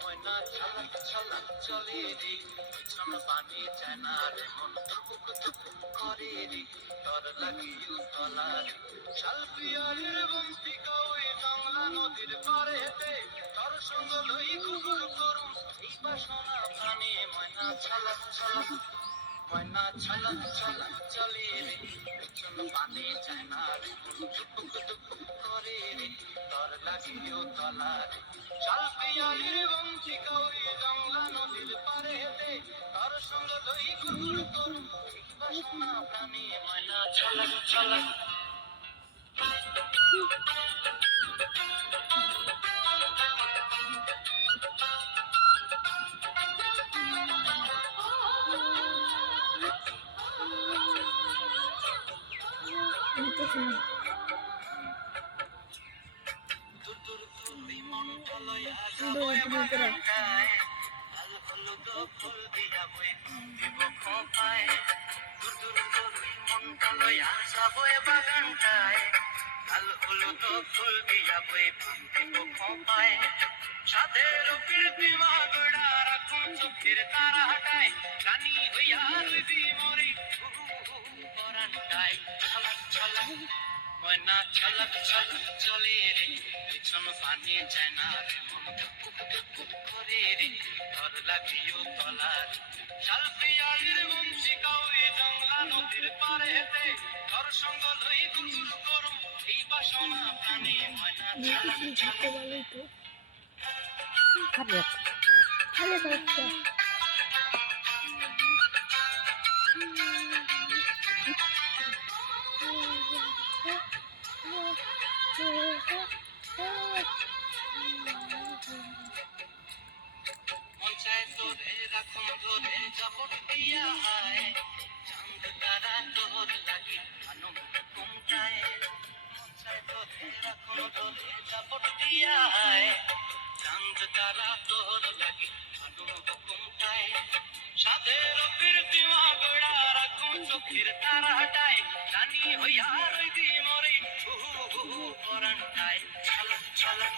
ময়না ছলক ছলক চলে রে, পিছন পানি চায় না রে, মন ধুপুক ধুপুক করে রে, তর লাগিও তলা রে। শালপিয়ারের বন্তিকা ওই জংলা নদীর পারে হেঁটে, তর সঙ্গ লই ঘুঘুর করুম এই বাসনা প্রাণে। ময়না ছলক ছলক, ময়না ছলক ছলক চলে রে, পিছন পানি চায় না রে, মন ধুপুক ধুপুক করে রে, তর লাগিও তলা রে। শালপিয়ালির বংশিকা ওই জংলা নদীর পারে হেঁটে, তার সঙ্গে লই ঘুঘুর করুম এই বাসনা প্রাণে। ময়না ছলক ছলক। দূর দূর তুই মনটা লইয়া যাবো বাগানটায়, লাল হলুদ ফুল দিয়া বই দিব খোঁপায়। দূর দূর তুই মনটা লইয়া যাবো বাগানটায়, লাল হলুদ ফুল দিয়া বই দিব খোঁপায়। সাধের কীর্তি মাগড়া রাখুন চোখের তারা হাটায়, রানী হইয়া রইবি মরি পরানটায়। ছলক ছলক, ময়না ছলক ছলক চলে রে, পিছন পানি চায় না রে, মন ধুপুক ধুপুক করে রে, তর লাগিও তলা রে। শালপিয়ালির বংশিকা ওই জংলা নদীর পারে হেঁটে, তর সঙ্গ লই ঘুঘুর করুম এই বাসনা প্রাণে। ময়না ছলক ছলক। খারাপ খারাপ একটা মঞ্চায় তোরে রাখুন ধরে জাপট দিয়া হায়, চাঁদ তারা তোর লাগি আনুম কুমটায়। মঞ্চায় তোরে রাখুন ধরে জাপট দিয়া হায়, চাঁদ তারা তোর লাগি আনুম কুমটায়। সাধের কীর্তি মাগড়া রাখুন চোখের তারা হাটায়, রানী হইয়া রইবি মরি পরানটায়। ছলক ছলক,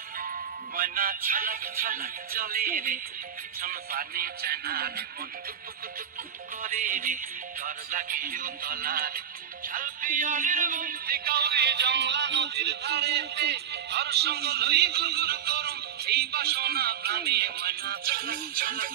ময়না ছলক ছলক চলে রে, পিছন পানি চায় না রে, মন টুপুক টুপুক করে রে, তর লাগিও তলা রে। শালপিয়ালির বন্তিকা ওই জংলা নদীর ধারেতে, তর সঙ্গ লই ঘুঘুর করুম এই বাসনা প্রাণে। ময়না ছলক ছলক।